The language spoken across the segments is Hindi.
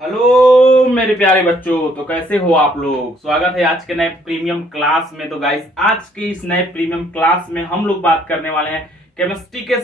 हेलो मेरे प्यारे बच्चों, तो कैसे हो आप लोग। स्वागत है आज के नए प्रीमियम क्लास में। तो गाइस, आज के इस नए प्रीमियम क्लास में हम लोग बात करने वाले हैं केमिस्ट्री के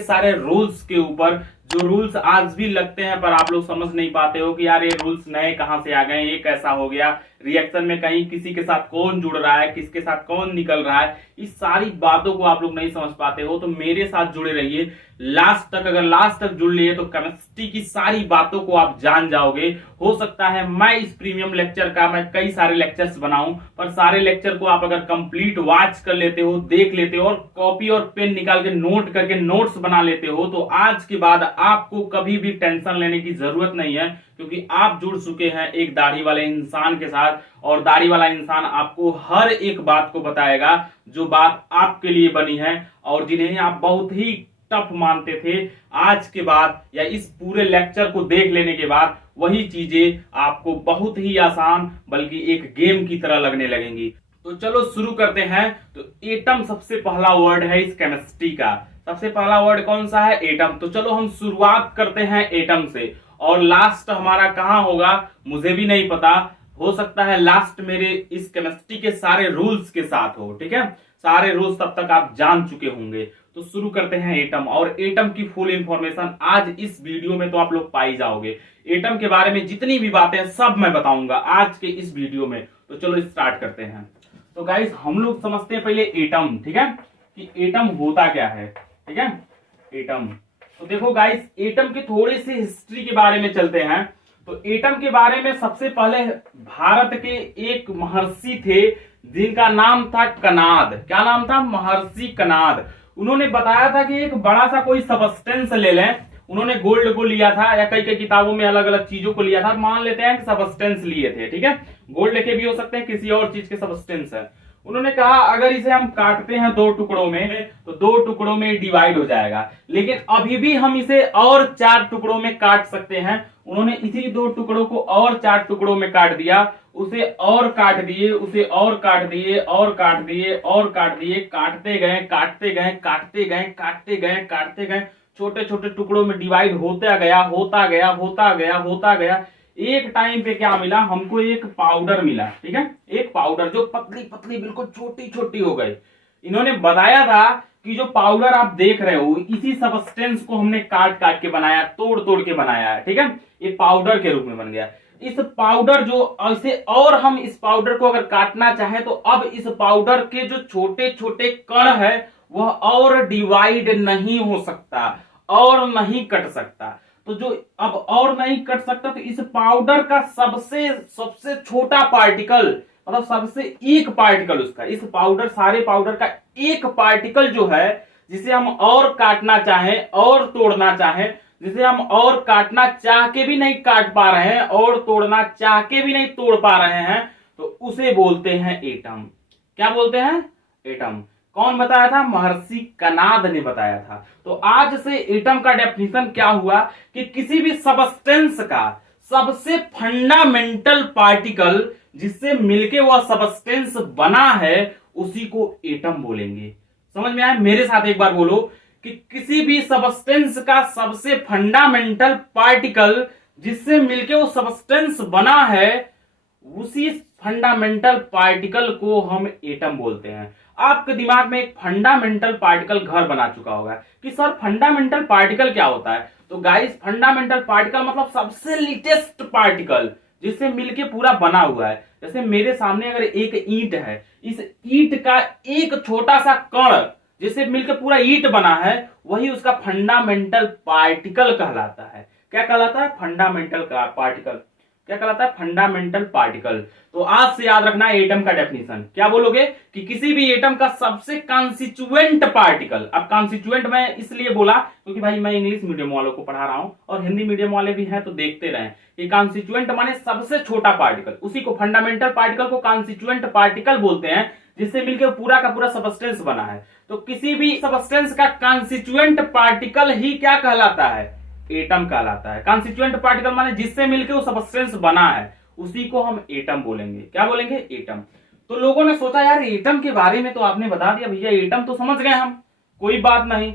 सारे रूल्स के ऊपर, जो रूल्स आज भी लगते हैं पर आप लोग समझ नहीं पाते हो कि यार ये रूल्स नए कहां से आ गए, ये कैसा हो गया, रिएक्शन में कहीं किसी के साथ कौन जुड़ रहा है, किसके साथ कौन निकल रहा है, इस सारी बातों को आप लोग नहीं समझ पाते हो। तो मेरे साथ जुड़े रहिए लास्ट तक। अगर लास्ट तक जुड़ लिए तो केमिस्ट्री की सारी बातों को आप जान जाओगे। हो सकता है मैं इस प्रीमियम लेक्चर का मैं कई सारे लेक्चर्स बनाऊं, पर सारे लेक्चर को आप अगर कंप्लीट वॉच कर लेते हो, देख लेते हो और कॉपी और पेन निकाल के नोट करके नोट्स बना लेते हो, तो आज के बाद आपको कभी भी टेंशन लेने की जरूरत नहीं है, क्योंकि आप जुड़ चुके हैं एक दाढ़ी वाले इंसान के साथ। और दाढ़ी वाला इंसान आपको हर एक बात को बताएगा जो बात आपके लिए बनी है, और जिन्हें आप बहुत ही टफ मानते थे, आज के बाद या इस पूरे लेक्चर को देख लेने के बाद वही चीजें आपको बहुत ही आसान बल्कि एक गेम की तरह लगने लगेंगी। तो चलो शुरू करते हैं। तो एटम सबसे पहला वर्ड है इस केमिस्ट्री का। सबसे पहला वर्ड कौन सा है? एटम। तो चलो हम शुरुआत करते हैं एटम से, और लास्ट हमारा कहां होगा मुझे भी नहीं पता। हो सकता है लास्ट मेरे इस केमिस्ट्री के सारे रूल्स के साथ हो। ठीक है, सारे रूल्स तब तक आप जान चुके होंगे। तो शुरू करते हैं एटम, और एटम की फुल इंफॉर्मेशन आज इस वीडियो में तो आप लोग पाई जाओगे। एटम के बारे में जितनी भी बातें हैं सब मैं बताऊंगा आज के इस वीडियो में। तो चलो स्टार्ट करते हैं। तो गाइस, हम लोग समझते हैं पहले एटम, ठीक है, कि एटम होता क्या है। ठीक है, एटम। तो देखो गाइस, एटम की थोड़ी सी हिस्ट्री के बारे में चलते हैं। तो एटम के बारे में सबसे पहले भारत के एक महर्षि थे जिनका नाम था कनाद। क्या नाम था? महर्षि कनाद। उन्होंने बताया था कि एक बड़ा सा कोई सबस्टेंस ले लें। उन्होंने गोल्ड को लिया था, या कई कई किताबों में अलग अलग चीजों को लिया था, मान लेते हैं कि सबस्टेंस लिए थे। ठीक है, गोल्ड के भी हो सकते हैं, किसी और चीज के सबस्टेंस है। उन्होंने कहा अगर इसे हम काटते हैं दो टुकड़ों में तो दो टुकड़ों में डिवाइड हो जाएगा, लेकिन अभी भी हम इसे और चार टुकड़ों में काट सकते हैं। उन्होंने इसी दो टुकड़ों को और चार टुकड़ों में काट दिया, उसे और काट दिए, उसे और काट दिए, और काट दिए, और काट दिए, काटते गए, काटते गए, काटते गए, काटते गए, काटते गए, छोटे छोटे टुकड़ों में डिवाइड होता गया, होता गया, होता गया, होता गया। एक टाइम पे क्या मिला हमको? एक पाउडर मिला। ठीक है, एक पाउडर जो पतली पतली बिल्कुल छोटी छोटी हो गई। इन्होंने बताया था कि जो पाउडर आप देख रहे हो इसी सबस्टेंस को हमने काट काट के बनाया, तोड़ तोड़ के बनाया है। ठीक है, ये पाउडर के रूप में बन गया। इस पाउडर जो ऐसे, और हम इस पाउडर को अगर काटना चाहें तो अब इस पाउडर के जो छोटे छोटे कण है वह और डिवाइड नहीं हो सकता और नहीं कट सकता। तो जो अब और नहीं कट सकता, तो इस पाउडर का सबसे सबसे छोटा पार्टिकल, मतलब सबसे एक पार्टिकल उसका, इस पाउडर, सारे पाउडर का एक पार्टिकल जो है जिसे हम और काटना चाहें और तोड़ना चाहें, जिसे हम और काटना चाह के भी नहीं काट पा रहे हैं और तोड़ना चाह के भी नहीं तोड़ पा रहे हैं, तो उसे बोलते हैं एटम। क्या बोलते हैं? एटम। कौन बताया था? महर्षि कनाद ने बताया था। तो आज से एटम का डेफिनेशन क्या हुआ कि किसी भी सबस्टेंस का सबसे फंडामेंटल पार्टिकल जिससे मिलके वह सबस्टेंस बना है उसी को एटम बोलेंगे। समझ में आया? मेरे साथ एक बार बोलो कि किसी भी सबस्टेंस का सबसे फंडामेंटल पार्टिकल जिससे मिलके वो सबस्टेंस बना है उसी फंडामेंटल पार्टिकल को हम एटम बोलते हैं। आपके दिमाग में एक फंडामेंटल पार्टिकल घर बना चुका होगा कि सर फंडामेंटल पार्टिकल क्या होता है। तो गाइस, फंडामेंटल पार्टिकल मतलब सबसे लेटेस्ट पार्टिकल जिससे मिलके पूरा बना हुआ है। जैसे मेरे सामने अगर एक ईंट है, इस ईंट का एक छोटा सा कण जिससे मिलकर पूरा ईंट बना है, वही उसका फंडामेंटल पार्टिकल कहलाता है। क्या कहलाता है? Fundamental particle. क्या कहलाता है? Fundamental particle. तो आज से याद रखना एटम का डेफिनेशन। क्या बोलोगे? कि किसी भी एटम का सबसे कॉन्स्टिट्यूएंट पार्टिकल। अब कॉन्स्टिट्यूएंट मैं इसलिए बोला क्योंकि भाई मैं इंग्लिश मीडियम वालों को पढ़ा रहा हूं और हिंदी मीडियम वाले भी हैं, तो देखते रहें कि कॉन्स्टिट्यूएंट माने सबसे छोटा पार्टिकल, उसी को फंडामेंटल पार्टिकल को कॉन्स्टिट्यूएंट पार्टिकल बोलते हैं, जिससे मिलकर पूरा का पूरा सबस्टेंस बना है। तो किसी भी सबस्टेंस का कॉन्स्टिट्यूएंट पार्टिकल ही क्या कहलाता है? एटम कहलाता है। कॉन्स्टिट्यूएंट पार्टिकल माने जिससे मिलकर वो सबस्टेंस बना है, उसी को हम एटम बोलेंगे। क्या बोलेंगे? एटम। तो लोगों ने सोचा यार एटम के बारे में तो आपने बता दिया भैया, एटम तो समझ गए हम, कोई बात नहीं,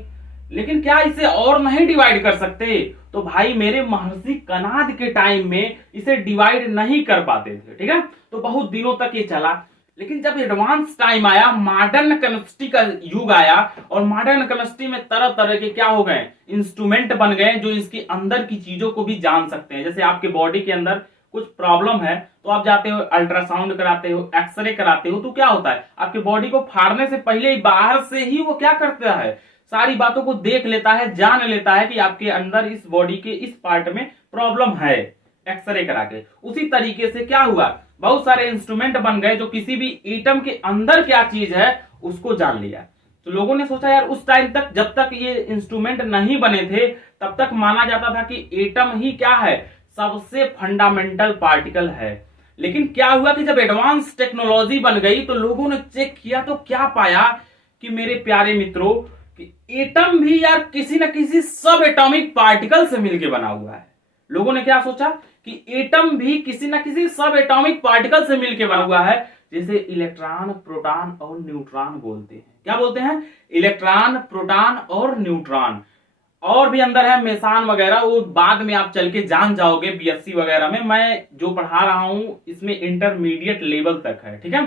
लेकिन क्या इसे और नहीं डिवाइड कर सकते? तो भाई मेरे महर्षि कणाद के टाइम में इसे डिवाइड नहीं कर पाते थे, ठीक है। तो बहुत दिनों तक ये चला, लेकिन जब एडवांस टाइम आया, मॉडर्न केमिस्ट्री का युग आया, और मॉडर्न केमिस्ट्री में तरह तरह के क्या हो गए, इंस्ट्रूमेंट बन गए जो इसके अंदर की चीजों को भी जान सकते हैं। जैसे आपके बॉडी के अंदर कुछ प्रॉब्लम है तो आप जाते हो, अल्ट्रासाउंड कराते हो, एक्सरे कराते हो, तो क्या होता है, आपके बॉडी को फाड़ने से पहले ही बाहर से ही वो क्या करता है, सारी बातों को देख लेता है, जान लेता है कि आपके अंदर इस बॉडी के इस पार्ट में प्रॉब्लम है, एक्सरे करा के। उसी तरीके से क्या हुआ, बहुत सारे इंस्ट्रूमेंट बन गए जो किसी भी एटम के अंदर क्या चीज है उसको जान लिया। तो लोगों ने सोचा यार, उस टाइम तक जब तक ये इंस्ट्रूमेंट नहीं बने थे तब तक माना जाता था कि एटम ही क्या है, सबसे फंडामेंटल पार्टिकल है। लेकिन क्या हुआ कि जब एडवांस टेक्नोलॉजी बन गई तो लोगों ने चेक किया तो क्या पाया कि मेरे प्यारे मित्रों, कि एटम भी यार किसी न किसी सब एटॉमिक पार्टिकल से मिलकर बना हुआ है। लोगों ने क्या सोचा कि एटम भी किसी न किसी सब एटॉमिक पार्टिकल से मिलकर बना हुआ है, जिसे इलेक्ट्रॉन, प्रोटॉन और न्यूट्रॉन बोलते हैं। क्या बोलते हैं? इलेक्ट्रॉन, प्रोटॉन और न्यूट्रॉन। और भी अंदर है मेसान वगैरह, वो बाद में आप चल के जान जाओगे बीएससी वगैरह में। मैं जो पढ़ा रहा हूं इसमें इंटरमीडिएट लेवल तक है, ठीक है।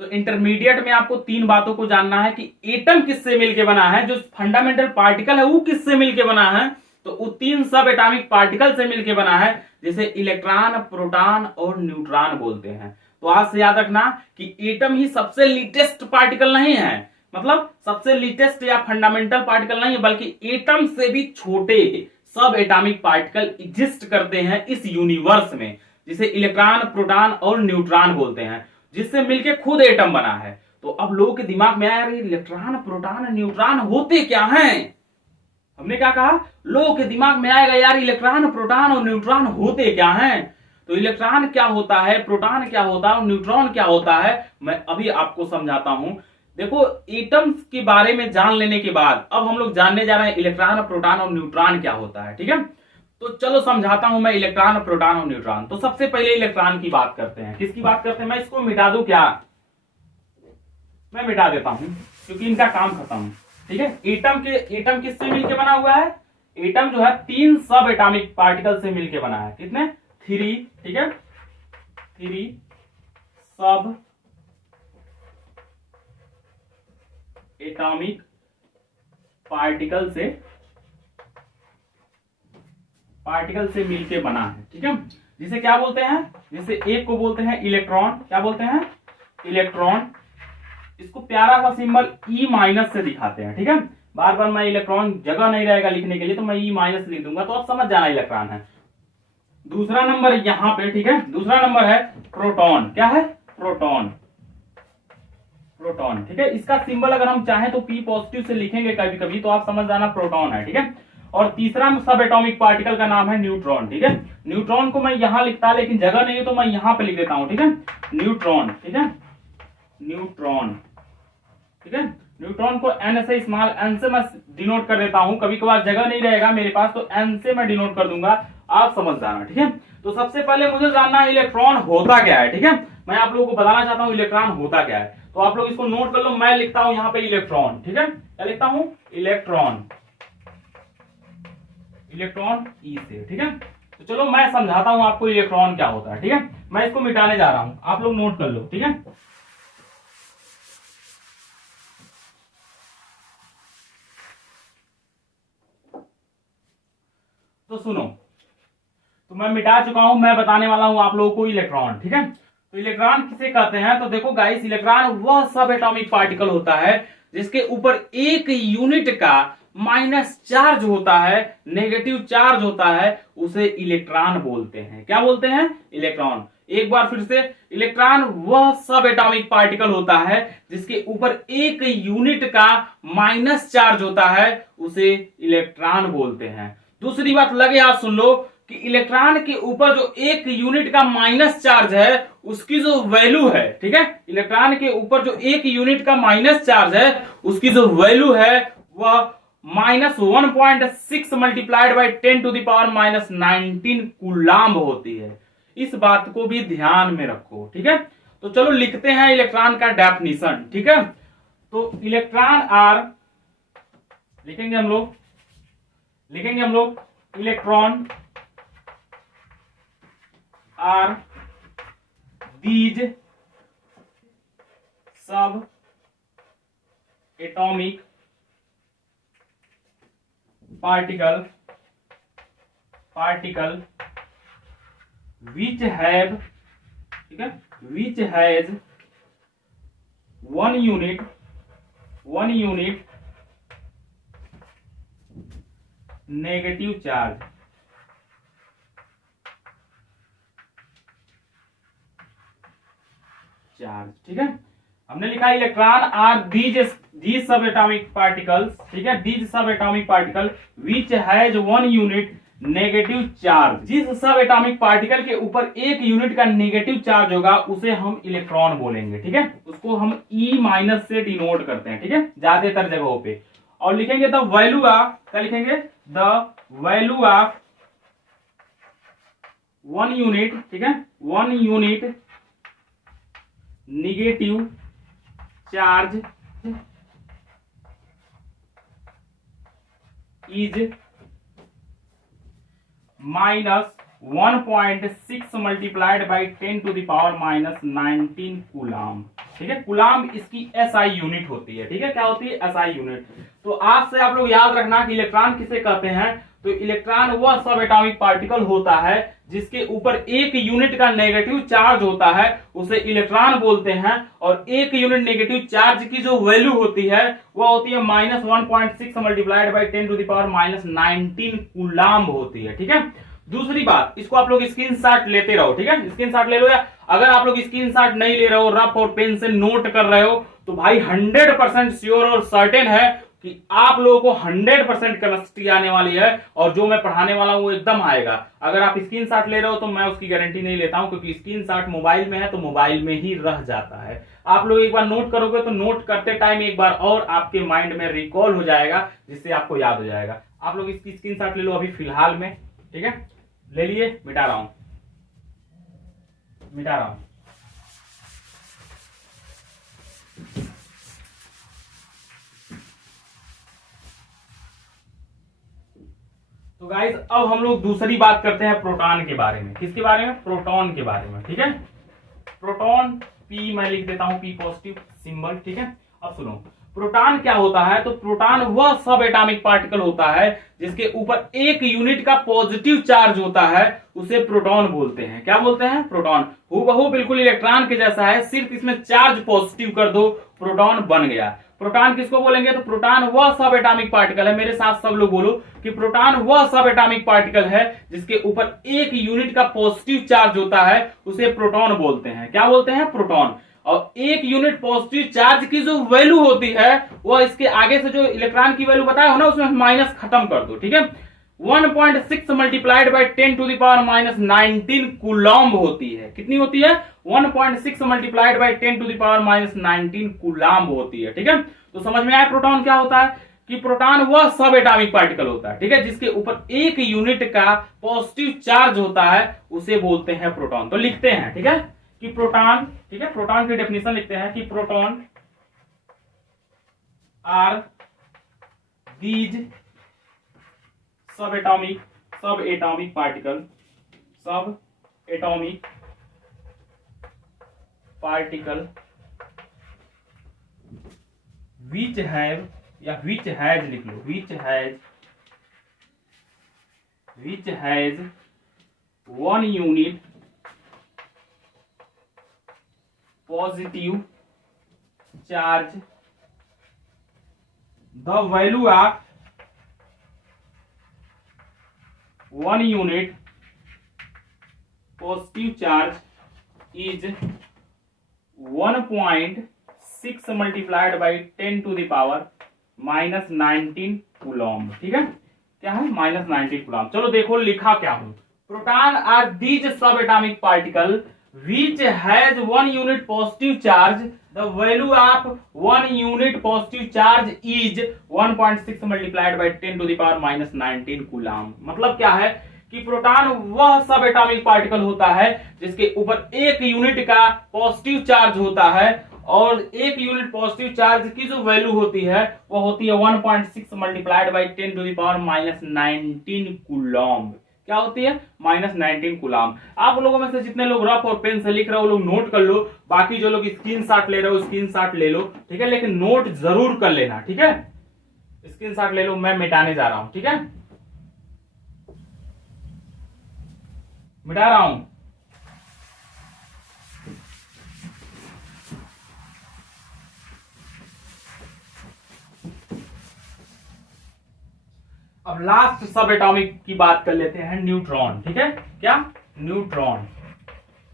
तो इंटरमीडिएट में आपको 3 बातों को जानना है कि एटम किससे मिलके बना है, जो फंडामेंटल पार्टिकल है वो किससे मिलके बना है, तो वो 3 सब एटॉमिक पार्टिकल से मिलके बना है, जिसे इलेक्ट्रॉन, प्रोटॉन और न्यूट्रॉन बोलते हैं। तो आज से याद रखना कि एटम ही सबसे लेटेस्ट पार्टिकल नहीं है, मतलब सबसे लेटेस्ट या फंडामेंटल पार्टिकल नहीं है, बल्कि एटम से भी छोटे सब एटॉमिक पार्टिकल एग्जिस्ट करते हैं इस यूनिवर्स में, जिसे इलेक्ट्रॉन, प्रोटॉन और न्यूट्रॉन बोलते हैं, जिससे मिलके खुद एटम बना है। तो अब लोगों के दिमाग में आया, इलेक्ट्रॉन, प्रोटॉन, न्यूट्रॉन होते क्या हैं? हमने क्या कहा, लोगों के दिमाग में आएगा यार इलेक्ट्रॉन, प्रोटॉन और न्यूट्रॉन होते क्या हैं। तो इलेक्ट्रॉन क्या होता है, प्रोटॉन क्या होता है और न्यूट्रॉन क्या होता है, मैं अभी आपको समझाता हूं। देखो, एटम्स के बारे में जान लेने के बाद अब हम लोग जानने जा रहे हैं इलेक्ट्रॉन, प्रोटॉन और न्यूट्रॉन क्या होता है, ठीक है। तो चलो समझाता हूं मैं इलेक्ट्रॉन, प्रोटॉन और न्यूट्रॉन। तो सबसे पहले इलेक्ट्रॉन की बात करते हैं। किसकी बात करते हैं? मैं इसको मिटा दूं क्या? मैं मिटा देता हूं क्योंकि इनका काम खत्म, ठीक है। एटम किससे मिलके बना हुआ है? एटम जो है 3 सब एटॉमिक पार्टिकल से मिलके बना है। कितने? 3, ठीक है, 3 सब एटॉमिक पार्टिकल से मिलके बना है, ठीक है। जिसे क्या बोलते हैं? जिसे एक को बोलते हैं इलेक्ट्रॉन। क्या बोलते हैं? इलेक्ट्रॉन। इसको प्यारा सा सिंबल E- से दिखाते हैं, ठीक है। बार बार मैं इलेक्ट्रॉन जगह नहीं रहेगा लिखने के लिए, तो मैं E- लिख दूंगा, तो आप समझ जाना इलेक्ट्रॉन है। दूसरा नंबर यहां पे, ठीक है, दूसरा नंबर है प्रोटॉन। क्या है? प्रोटॉन, प्रोटॉन, ठीक है। इसका सिंबल अगर हम चाहें तो P पॉजिटिव से लिखेंगे कभी कभी, तो आप समझ जाना प्रोटॉन है, ठीक है। और तीसरा सब एटॉमिक पार्टिकल का नाम है न्यूट्रॉन, ठीक है। न्यूट्रॉन को मैं यहां लिखता, लेकिन जगह नहीं है तो मैं यहां पे लिख देता हूं, ठीक है, न्यूट्रॉन, ठीक है, न्यूट्रॉन, ठीक है। न्यूट्रॉन को N से, स्मॉल n से मैं डिनोट कर देता हूं। कभी कभार जगह नहीं रहेगा मेरे पास तो N से मैं डिनोट कर दूंगा, आप समझ जाना, ठीक है। तो सबसे पहले मुझे जानना है इलेक्ट्रॉन होता क्या है, ठीक है। मैं आप लोगों को बताना चाहता हूं इलेक्ट्रॉन होता क्या है। तो आप लोग इसको नोट कर लो। मैं लिखता हूं यहां पे इलेक्ट्रॉन, ठीक है। क्या लिखता हूं? इलेक्ट्रॉन, इलेक्ट्रॉन E से, ठीक है। तो चलो मैं समझाता हूं आपको इलेक्ट्रॉन क्या होता है, ठीक है। मैं इसको मिटाने जा रहा हूं, आप लोग नोट कर लो, ठीक है। तो सुनो, तो मैं मिटा चुका हूं, मैं बताने वाला हूं आप लोगों को इलेक्ट्रॉन, ठीक है। तो इलेक्ट्रॉन किसे कहते हैं? तो देखो गाइस, इलेक्ट्रॉन वह सब एटॉमिक पार्टिकल होता है जिसके ऊपर 1 यूनिट का माइनस चार्ज होता है, नेगेटिव चार्ज होता है, उसे इलेक्ट्रॉन बोलते हैं। क्या बोलते हैं? इलेक्ट्रॉन। एक बार फिर से, इलेक्ट्रॉन वह सब एटॉमिक पार्टिकल होता है जिसके ऊपर 1 यूनिट का माइनस चार्ज होता है, उसे इलेक्ट्रॉन बोलते हैं। दूसरी बात लगे हाथ सुन लो कि इलेक्ट्रॉन के ऊपर जो 1 यूनिट का माइनस चार्ज है उसकी जो वैल्यू है, ठीक है, इलेक्ट्रॉन के ऊपर जो 1 यूनिट का माइनस चार्ज है उसकी जो वैल्यू है वह -1.6 मल्टीप्लाइड बाई 10⁻⁻19 कूलाम्ब होती है। इस बात को भी ध्यान में रखो, ठीक है। तो चलो लिखते हैं इलेक्ट्रॉन का डेफिनेशन, ठीक है। तो इलेक्ट्रॉन आर लिखेंगे हम लोग लिखेंगे हम लोग electron are these subatomic particle which have, ठीक है, which has one unit negative charge, ठीक है। हमने लिखा इलेक्ट्रॉन आर दीज सब एटॉमिक पार्टिकल्स, ठीक है, these subatomic particle which has one unit negative charge. जिस सब एटॉमिक पार्टिकल के ऊपर एक यूनिट का नेगेटिव चार्ज होगा उसे हम इलेक्ट्रॉन बोलेंगे, ठीक है। उसको हम ई माइनस से डिनोट करते हैं, ठीक है, ज्यादातर जगहों पे। और लिखेंगे द वैल्यू ऑफ, क्या लिखेंगे, the value of one unit, ठीक है, one unit negative charge is minus 1.6 multiplied by 10 to the power minus 19 coulomb, ठीक है। कूलाम इसकी एसआई यूनिट होती है, ठीक है, क्या होती है, एसआई यूनिट। तो आज से आप लोग याद रखना कि इलेक्ट्रॉन किसे कहते हैं। तो इलेक्ट्रॉन वह सब एटॉमिक पार्टिकल होता है जिसके ऊपर एक यूनिट का नेगेटिव चार्ज होता है, उसे इलेक्ट्रॉन बोलते हैं। और एक यूनिट नेगेटिव चार्ज की जो वैल्यू होती है वह होती है minus 1.6 multiplied by 10 to the power minus 19 coulomb होती है, ठीक है। दूसरी बात, इसको आप लोग स्क्रीनशॉट लेते रहो, ठीक है, स्क्रीनशॉट ले लो। या अगर आप लोग स्क्रीनशॉट नहीं ले रहे हो, रफ और पेन से नोट कर रहे हो, तो भाई 100% श्योर और सर्टेन है कि आप लोगों को 100% केमिस्ट्री आने वाली है। और जो मैं पढ़ाने वाला हूं वो एकदम आएगा। अगर आप स्क्रीनशॉट ले रहे हो तो मैं उसकी गारंटी नहीं लेता हूं, क्योंकि स्क्रीनशॉट मोबाइल में है तो मोबाइल में ही रह जाता है। आप लोग एक बार नोट करोगे तो नोट करते टाइम एक बार और आपके माइंड में रिकॉल हो जाएगा, जिससे आपको याद हो जाएगा। आप लोग इसकी स्क्रीनशॉट ले लो अभी फिलहाल में, ठीक है, ले लिए, मिटा रहा हूं। तो गाइस अब हम लोग दूसरी बात करते हैं प्रोटॉन के बारे में। किसके बारे में, प्रोटॉन के बारे में, ठीक है। प्रोटॉन पी मैं लिख देता हूं, पी पॉजिटिव सिंबल, ठीक है। अब सुनो, प्रोटॉन क्या होता है। तो प्रोटॉन वह सब एटॉमिक पार्टिकल होता है जिसके ऊपर एक यूनिट का पॉजिटिव चार्ज होता है, उसे प्रोटॉन बोलते हैं। क्या बोलते हैं, प्रोटॉन। हूबहू बिल्कुल इलेक्ट्रॉन के जैसा है, सिर्फ इसमें चार्ज पॉजिटिव कर दो, प्रोटॉन बन गया। प्रोटॉन किसको बोलेंगे, तो प्रोटॉन वह सब एटॉमिक पार्टिकल है, मेरे साथ सब लोग बोलो कि प्रोटॉन वह सब एटॉमिक पार्टिकल है जिसके ऊपर एक यूनिट का पॉजिटिव चार्ज होता है, उसे प्रोटॉन बोलते हैं। क्या बोलते हैं, प्रोटॉन। और एक यूनिट पॉजिटिव चार्ज की जो वैल्यू होती है वह इसके आगे से जो इलेक्ट्रॉन की वैल्यू बताया हो ना उसमें माइनस खत्म कर दो, ठीक है। 1.6 multiplied by 10 to the power minus 19 coulomb होती है। कितनी होती है, 1.6 multiplied by 10 to the power minus 19 coulomb होती है, ठीक है। तो समझ में आया प्रोटॉन क्या होता है, कि प्रोटॉन वह सब एटॉमिक पार्टिकल होता है, ठीक है, जिसके ऊपर एक यूनिट का पॉजिटिव चार्ज होता है, उसे बोलते हैं प्रोटॉन। तो लिखते हैं, ठीक है, कि प्रोटॉन, ठीक है, प्रोटॉन की डेफिनेशन लिखते हैं कि proton are these subatomic particle which have, या विच हैज लिख लो, which has one unit positive charge, the value of one unit positive charge is 1.6 multiplied by 10 to the power minus 19 coulomb, ठीक है। क्या है, माइनस 19 कूलॉम्ब। चलो देखो लिखा क्या हूं, proton are these subatomic particle which has one unit positive charge, the value of one unit positive charge is 1.6 multiplied by 10 to the power minus 19 Coulomb. मतलब क्या है कि प्रोटॉन वह सब एटॉमिक पार्टिकल होता है जिसके ऊपर एक यूनिट का पॉजिटिव चार्ज होता है, और एक यूनिट पॉजिटिव चार्ज की जो वैल्यू होती है वो होती है 1.6 multiplied by 10 to the power -19 coulomb. क्या होती है? -19 कूलॉम। आप लोगों में से जितने लोग रफ और पेन से लिख रहे हो वो लोग नोट कर लो, बाकी जो लोग स्क्रीनशॉट ले रहे हो स्क्रीनशॉट ले लो, ठीक है, लेकिन नोट जरूर कर लेना, ठीक है, स्क्रीनशॉट ले लो, मैं मिटाने जा रहा हूं, ठीक है, मिटा रहा हूं। अब लास्ट सब एटॉमिक की बात कर लेते हैं, न्यूट्रॉन, ठीक है, क्या? न्यूट्रॉन,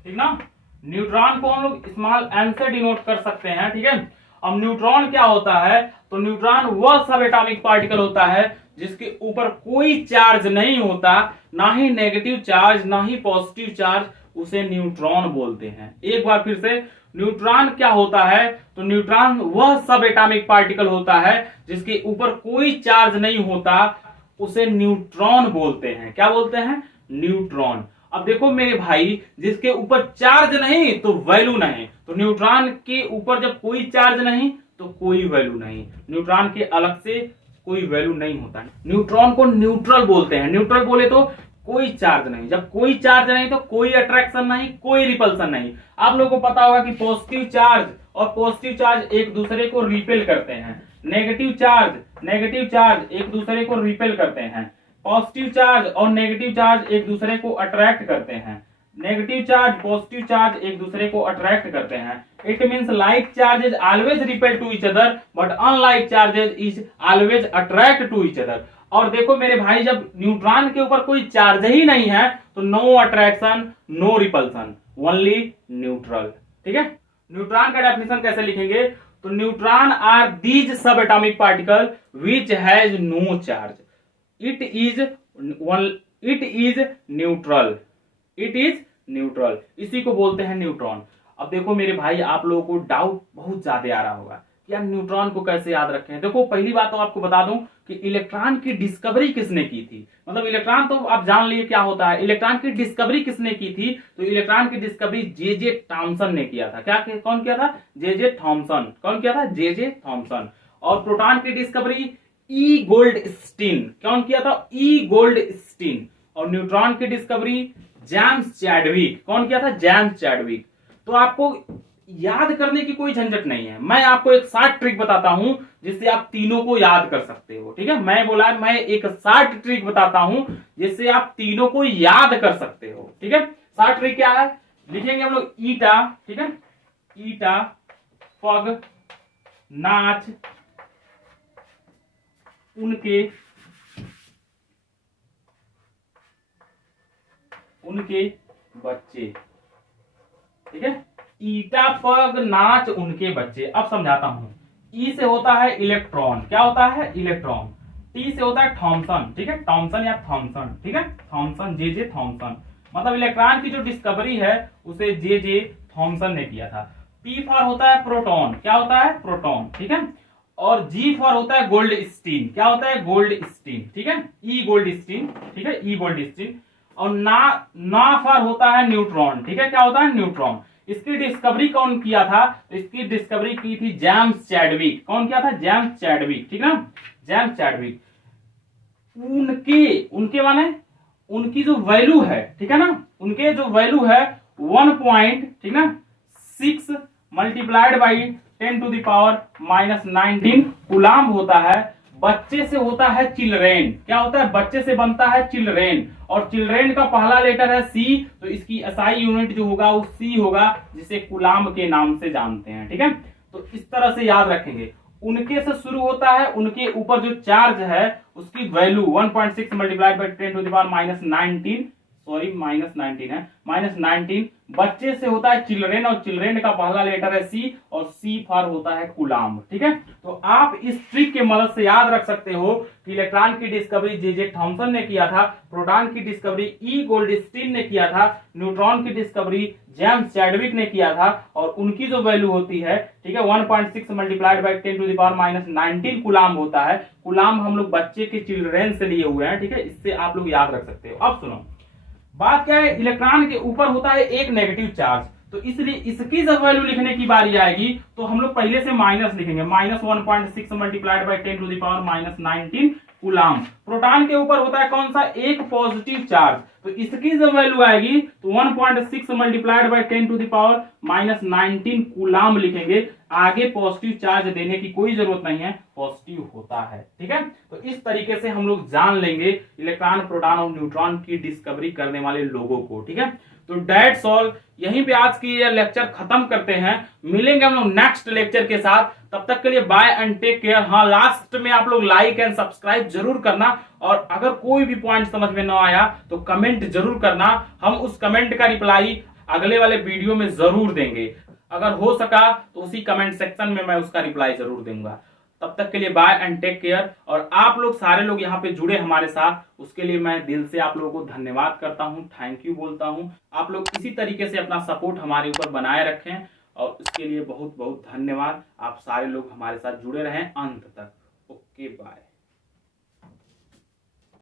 ठीक ना। न्यूट्रॉन को हम लोग स्मॉल एन से डिनोट कर सकते हैं, ठीक है। अब न्यूट्रॉन क्या होता है? तो न्यूट्रॉन वह सब एटॉमिक पार्टिकल होता है जिसके ऊपर कोई चार्ज नहीं होता, ना ही नेगेटिव चार्ज ना ही पॉजिटिव चार्ज, उसे न्यूट्रॉन बोलते हैं। एक बार फिर से, न्यूट्रॉन क्या होता है? तो न्यूट्रॉन वह सब एटॉमिक पार्टिकल होता है जिसके ऊपर कोई चार्ज नहीं होता, उसे न्यूट्रॉन बोलते हैं। क्या बोलते हैं? न्यूट्रॉन। अब देखो मेरे भाई, जिसके ऊपर चार्ज नहीं तो वैल्यू नहीं, तो न्यूट्रॉन के ऊपर जब कोई चार्ज नहीं तो कोई वैल्यू नहीं, न्यूट्रॉन के अलग से कोई वैल्यू नहीं होता। न्यूट्रॉन को न्यूट्रल बोलते हैं। न्यूट्रल बोले तो कोई चार्ज नहीं, जब कोई चार्ज नहीं तो कोई अट्रैक्शन नहीं, कोई रिपल्सन नहीं। आप लोगों को पता होगा कि पॉजिटिव चार्ज और पॉजिटिव चार्ज एक दूसरे को रिपेल करते हैं, नेगेटिव चार्ज एक दूसरे को रिपेल करते हैं, पॉजिटिव चार्ज और नेगेटिव चार्ज एक दूसरे को अट्रैक्ट करते हैं, नेगेटिव चार्ज पॉजिटिव चार्ज एक दूसरे को अट्रैक्ट करते हैं। It means like charges always repel to each other but unlike charges is always attract to each other. और देखो मेरे भाई, जब न्यूट्रॉन के ऊपर कोई चार्ज ही नहीं है तो no attraction no repulsion, only neutral, ठीक है। न्यूट्रॉन का डेफिनेशन कैसे लिखेंगे? तो neutron are these subatomic particle which has no charge, it is neutral, it is neutral, इसी को बोलते हैं न्यूट्रॉन। अब देखो मेरे भाई, आप लोगों को डाउट बहुत ज्यादा आ रहा होगा कि यार न्यूट्रॉन को कैसे याद रखें। देखो पहली बात तो आपको बता दूं कि इलेक्ट्रॉन की डिस्कवरी किसने की थी, मतलब इलेक्ट्रॉन तो आप जान लिए क्या होता है, इलेक्ट्रॉन की डिस्कवरी किसने की थी? तो इलेक्ट्रॉन की डिस्कवरी जे थॉमसन ने किया था। क्या कौन किया था? J Thomson. कौन किया था? J Thomson. और प्रोटॉन की डिस्कवरी ई गोल्डस्टीन। कौन किया था? ई गोल्डस्टीन। और न्यूट्रॉन की डिस्कवरी जेम्स चैडविक। कौन किया था? James Chadwick. तो आपको याद करने की कोई झंझट नहीं है, मैं आपको एक शॉर्ट ट्रिक बताता हूं जिससे आप तीनों को याद कर सकते हो, ठीक है। मैं बोला मैं एक शॉर्ट ट्रिक बताता हूं जिससे आप तीनों को याद कर सकते हो, ठीक है। शॉर्ट ट्रिक क्या है? लिखेंगे हम लोग ईटा, ठीक है, ईटा पग नाच उनके बच्चे, ठीक है। ईटा पग नाच उनके बच्चे। अब समझाता हूं। ई से होता है इलेक्ट्रॉन। क्या होता है? इलेक्ट्रॉन। टी से होता है थॉमसन, ठीक है, थॉमसन या थॉमसन, ठीक है, थॉमसन, जे थॉमसन। मतलब इलेक्ट्रॉन की जो डिस्कवरी है उसे जे थॉमसन ने किया था। पी फॉर होता है प्रोटॉन। क्या होता है? प्रोटॉन, ठीक है। और जी फॉर होता है गोल्डस्टीन। क्या होता है? गोल्डस्टीन, ठीक है, ई गोल्डस्टीन, ठीक है, ई गोल्डस्टीन। और ना फॉर होता है न्यूट्रॉन, ठीक है। क्या होता है? न्यूट्रॉन। इसकी डिस्कवरी कौन किया था? तो इसकी डिस्कवरी की थी जेम्स चैडविक। कौन किया था? जेम्स चैडविक, ठीक है, जेम्स चैडविक। उनके माने उनकी जो वैल्यू है, ठीक है ना, उनके जो वैल्यू है 1.6 multiplied by 10 to the power -19 coulomb होता है। बच्चे से होता है चिल्ड्रेन। क्या होता है? बच्चे से बनता है चिल्ड्रेन, और चिल्ड्रेन का पहला लेटर है सी, तो इसकी एसआई यूनिट जो होगा वो सी होगा, जिसे कूलॉम के नाम से जानते हैं, ठीक है। तो इस तरह से याद रखेंगे। उनके से शुरू होता है, उनके ऊपर जो चार्ज है उसकी value 1.6 multiplied by 10 to the power -19, sorry -19 है, -19। बच्चे से होता है चिल्ड्रेन, और चिल्ड्रेन का पहला लेटर है सी, और सी फॉर होता है कूलॉम, ठीक है। तो आप इस ट्रिक की मदद से याद रख सकते हो कि इलेक्ट्रॉन की डिस्कवरी जे थॉमसन ने किया था, प्रोटॉन की डिस्कवरी ई गोल्डस्टीन ने किया था, न्यूट्रॉन की डिस्कवरी जेम्स चैडविक ने किया था, और उनकी जो वैल्यू होती है, ठीक है, 1.6 multiplied by 10 to the power -19 coulomb होता है। कूलॉम हम लोग बच्चे के चिल्ड्रेन से लिए हुए हैं, ठीक है, इससे आप लोग याद रख सकते हो। अब सुनो, बात क्या है, इलेक्ट्रॉन के ऊपर होता है एक नेगेटिव चार्ज, तो तो इसलिए इसकी जब वैल्यू लिखने की बारी आएगी तो हम लोग पहले से माइनस लिखेंगे, -1.6 multiplied by 10 to the power -19 coulomb. Proton के ऊपर होता है कौन सा, एक पॉजिटिव चार्ज, तो इसकी जब वैल्यू आएगी तो 1.6 multiplied by 10 to the power -19 coulomb लिखेंगे। आगे पॉजिटिव चार्ज देने की कोई जरूरत नहीं है, पॉजिटिव होता है। ठीक है, तो इस तरीके से हम लोग जान लेंगे इलेक्ट्रॉन, प्रोटॉन और न्यूट्रॉन की डिस्कवरी करने वाले लोगों को। ठीक है, तो डेट्स ऑल, यहीं पे आज की ये लेक्चर खत्म करते हैं। मिलेंगे हम लोग नेक्स्ट लेक्चर के साथ, तब तक के लिए बाय एंड टेक केयर। हाँ, लास्ट में आप लोग लाइक एंड सब्सक्राइब जरूर करना, और अगर कोई भी पॉइंट समझ में ना आया तो कमेंट जरूर करना, हम उस कमेंट का रिप्लाई अगले वाले वीडियो में जरूर देंगे। अगर हो सका तो उसी कमेंट सेक्शन में मैं उसका रिप्लाई जरूर दूंगा। तब तक के लिए बाय एंड टेक केयर। और आप लोग सारे लोग यहाँ पे जुड़े हमारे साथ, उसके लिए मैं दिल से आप लोगों को धन्यवाद करता हूँ, थैंक यू बोलता हूँ। आप लोग इसी तरीके से अपना सपोर्ट हमारे ऊपर बनाए रखें, और इसके लिए बहुत बहुत धन्यवाद। आप सारे लोग हमारे साथ जुड़े रहें अंत तक। Okay, bye.